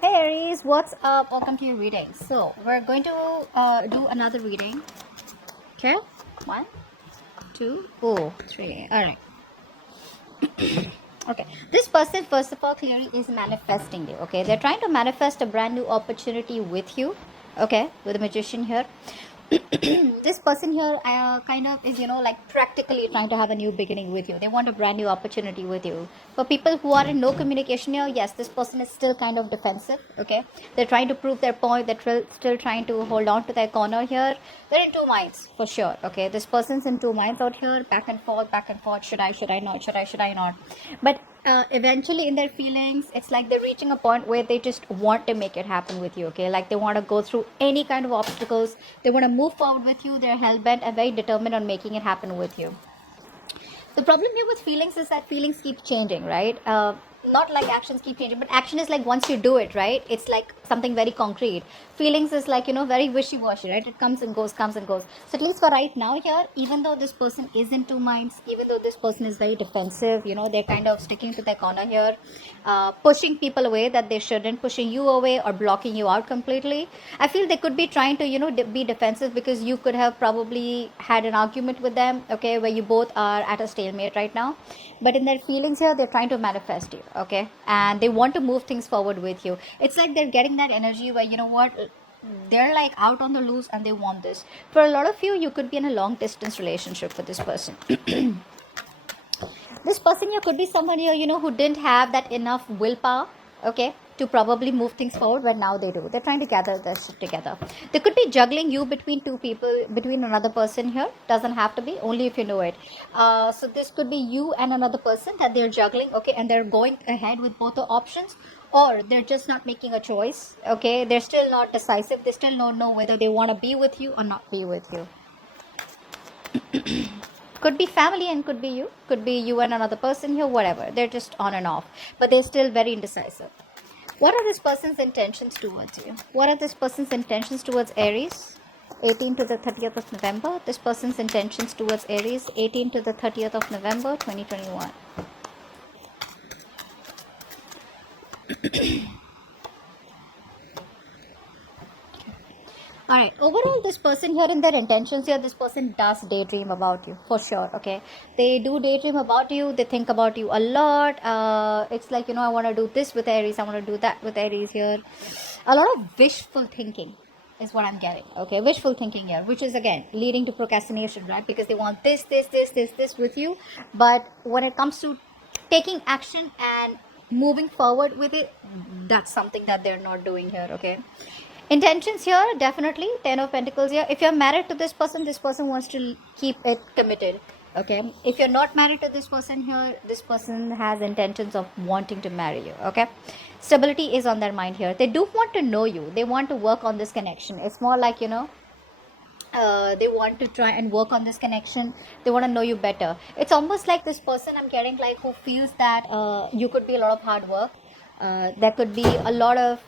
Hey Aries, what's up? Welcome to your reading. So we're going to do another reading. Okay, one, two, oh, three. All right. Okay. This person, first of all, clearly is manifesting you. Okay, they're trying to manifest a brand new opportunity with you. Okay, with the magician here. This person here kind of is, like practically trying to have a new beginning with you. They want a brand new opportunity with you. For people who are in no communication here, yes, this person is still kind of defensive. Okay, they're trying to prove their point. They're still trying to hold on to their corner here. They're in two minds for sure. Okay, this person's in two minds out here, back and forth, back and forth. Should I not? Should I not? But eventually in their feelings, it's like they're reaching a point where they just want to make it happen with you. Okay, like they want to go through any kind of obstacles. They want to move forward with you. They're hell-bent and very determined on making it happen with you. The problem here with feelings is that feelings keep changing, right? Not like actions keep changing, but action is like once you do it, right? It's like something very concrete. Feelings is like, very wishy-washy, right? It comes and goes, comes and goes. So at least for right now here, even though this person is in two minds, even though this person is very defensive, they're kind of sticking to their corner here, pushing people away that they shouldn't, pushing you away or blocking you out completely. I feel they could be trying to, be defensive because you could have probably had an argument with them, okay, where you both are at a stalemate right now. But in their feelings here, they're trying to manifest you, okay, and they want to move things forward with you. It's like they're getting that energy where, they're like out on the loose and they want this. For a lot of you, you could be in a long distance relationship with this person. This person here could be someone here, who didn't have that enough willpower, okay, to probably move things forward, but now they do. They're trying to gather their shit together. They could be juggling you between two people, between another person here. Doesn't have to be, only if you know it. So this could be you and another person that they're juggling, okay, and they're going ahead with both the options, or they're just not making a choice, okay. They're still not decisive. They still don't know whether they want to be with you or not be with you. Could be family and could be you and another person here, whatever. They're just on and off, but they're still very indecisive. What are this person's intentions towards you? What are this person's intentions towards Aries? 18 to the 30th of November. This person's intentions towards Aries, 18 to the 30th of November 2021. All right, overall, this person here in their intentions here, this person does daydream about you for sure, okay. They do daydream about you. They think about you a lot. It's like, I want to do this with Aries, I want to do that with Aries here. A lot of wishful thinking is what I'm getting, okay. Wishful thinking here, which is again leading to procrastination, right? Because they want this with you, but when it comes to taking action and moving forward with it, that's something that they're not doing here, okay. Intentions here, definitely 10 of Pentacles here. If you're married to this person wants to keep it committed, okay. If you're not married to this person here, this person has intentions of wanting to marry you, okay. Stability is on their mind here. They do want to know you. They want to work on this connection. It's more like, they want to try and work on this connection. They want to know you better. It's almost like this person I'm getting, like, who feels that you could be a lot of hard work. There could be a lot of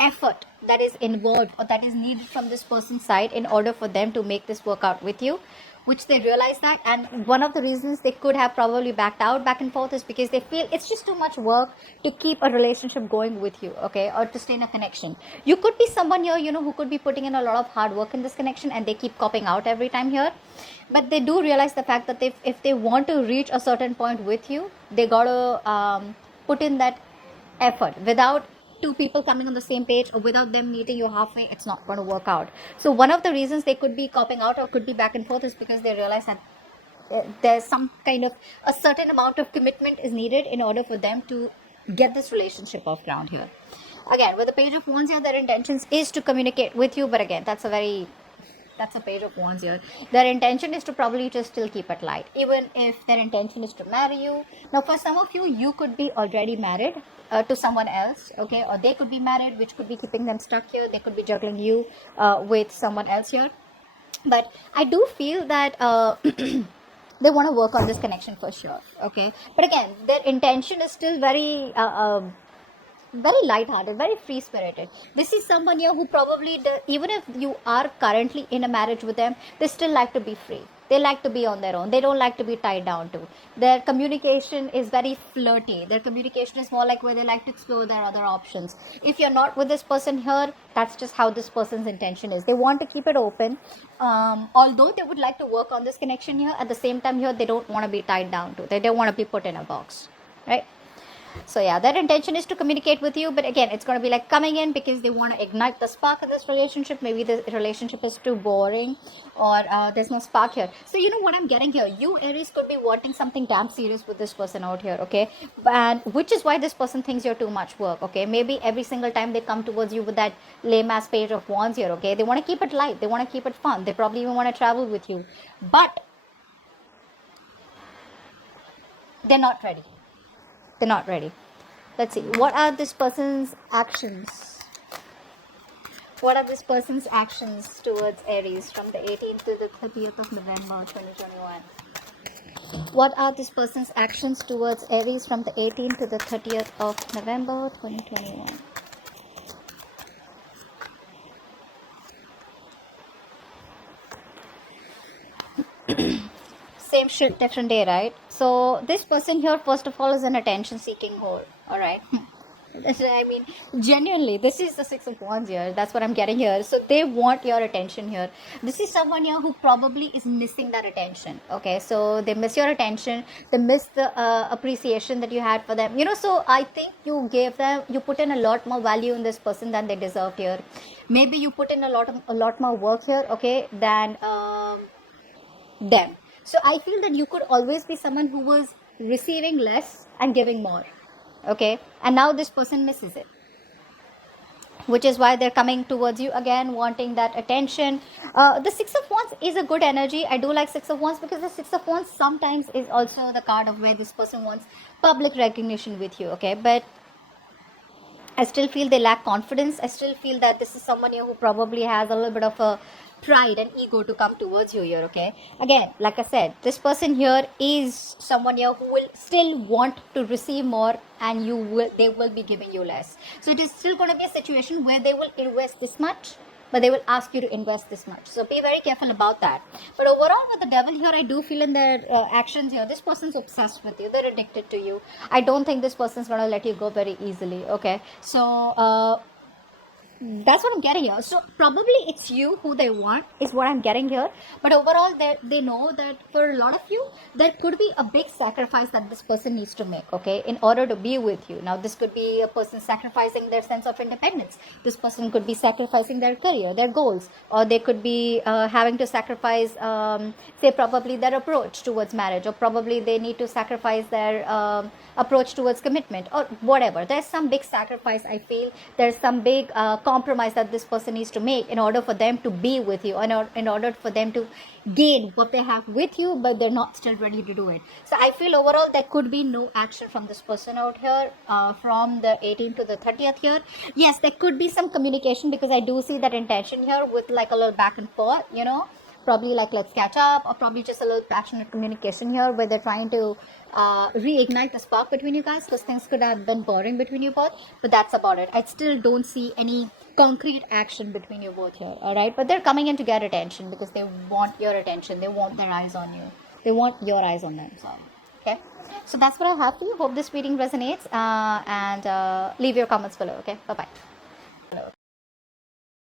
effort that is involved or that is needed from this person's side in order for them to make this work out with you, which they realize that. And one of the reasons they could have probably backed out back and forth is because they feel it's just too much work to keep a relationship going with you, okay, or to stay in a connection. You could be someone here, who could be putting in a lot of hard work in this connection and they keep copping out every time here. But they do realize the fact that if they want to reach a certain point with you, they gotta put in that effort. Without two people coming on the same page or without them meeting you halfway, it's not going to work out. So one of the reasons they could be copping out or could be back and forth is because they realize that there's some kind of a certain amount of commitment is needed in order for them to get this relationship off ground here. Again, with the Page of Wands here, their intentions is to communicate with you, but again, that's a Page of Wands here. Their intention is to probably just still keep it light, even if their intention is to marry you. Now, for some of you, you could be already married to someone else, okay, or they could be married, which could be keeping them stuck here. They could be juggling you with someone else here. But I do feel that they want to work on this connection for sure, okay. But again, their intention is still very light-hearted, very free-spirited. This is someone here who probably, even if you are currently in a marriage with them, they still like to be free. They like to be on their own. They don't like to be tied down to. Their communication is very flirty. Their communication is more like where they like to explore their other options. If you're not with this person here, that's just how this person's intention is. They want to keep it open. Although they would like to work on this connection here, at the same time here, they don't want to be tied down to. They don't want to be put in a box, right? So yeah, their intention is to communicate with you, but again, it's going to be like coming in because they want to ignite the spark in this relationship. Maybe the relationship is too boring, or there's no spark here. So you know what I'm getting here, you Aries could be wanting something damn serious with this person out here, okay? And which is why this person thinks you're too much work, okay? Maybe every single time they come towards you with that lame ass page of wands here, okay? They want to keep it light, they want to keep it fun, they probably even want to travel with you, but they're not ready. They're not ready. Let's see. What are this person's actions? What are this person's actions towards Aries from the 18th to the 30th of November 2021? What are this person's actions towards Aries from the 18th to the 30th of November 2021? Same shit, different day, right? So this person here, first of all, is an attention seeking whore. All right. I mean, genuinely, this is the Six of Wands here. That's what I'm getting here. So they want your attention here. This is someone here who probably is missing that attention. Okay, so they miss your attention. They miss the appreciation that you had for them. You know, so I think you gave them, you put in a lot more value in this person than they deserved here. Maybe you put in a lot more work here, okay, than them. So I feel that you could always be someone who was receiving less and giving more, okay? And now this person misses it, which is why they're coming towards you again, wanting that attention. The Six of Wands is a good energy. I do like Six of Wands because the Six of Wands sometimes is also the card of where this person wants public recognition with you, okay? But I still feel they lack confidence. I still feel that this is someone here who probably has a little bit of a pride and ego to come towards you here, okay? Again, like I said, this person here is someone here who will still want to receive more, and they will be giving you less. So it is still going to be a situation where they will invest this much, but they will ask you to invest this much. So be very careful about that. But overall, with the Devil here, I do feel in their actions here, this person's obsessed with you. They're addicted to you. I don't think this person's going to let you go very easily, okay? So that's what I'm getting here. So probably it's you who they want, is what I'm getting here. But overall, they know that for a lot of you, there could be a big sacrifice that this person needs to make, okay, in order to be with you. Now, this could be a person sacrificing their sense of independence. This person could be sacrificing their career, their goals, or they could be having to sacrifice, say, probably their approach towards marriage, or probably they need to sacrifice their approach towards commitment, or whatever. There's some big sacrifice, I feel. There's some big compromise that this person needs to make in order for them to be with you, and in order for them to gain what they have with you, but they're not still ready to do it. So I feel overall there could be no action from this person out here from the 18th to the 30th here. Yes, there could be some communication, because I do see that intention here with like a little back and forth, you know, probably like let's catch up, or probably just a little passionate communication here where they're trying to reignite the spark between you guys, because things could have been boring between you both, but that's about it. I still don't see any concrete action between you both here, all right? But they're coming in to get attention because they want your attention. They want their eyes on you. They want your eyes on them. So, okay? So that's what I have for you. Hope this reading resonates, and leave your comments below, okay? Bye-bye.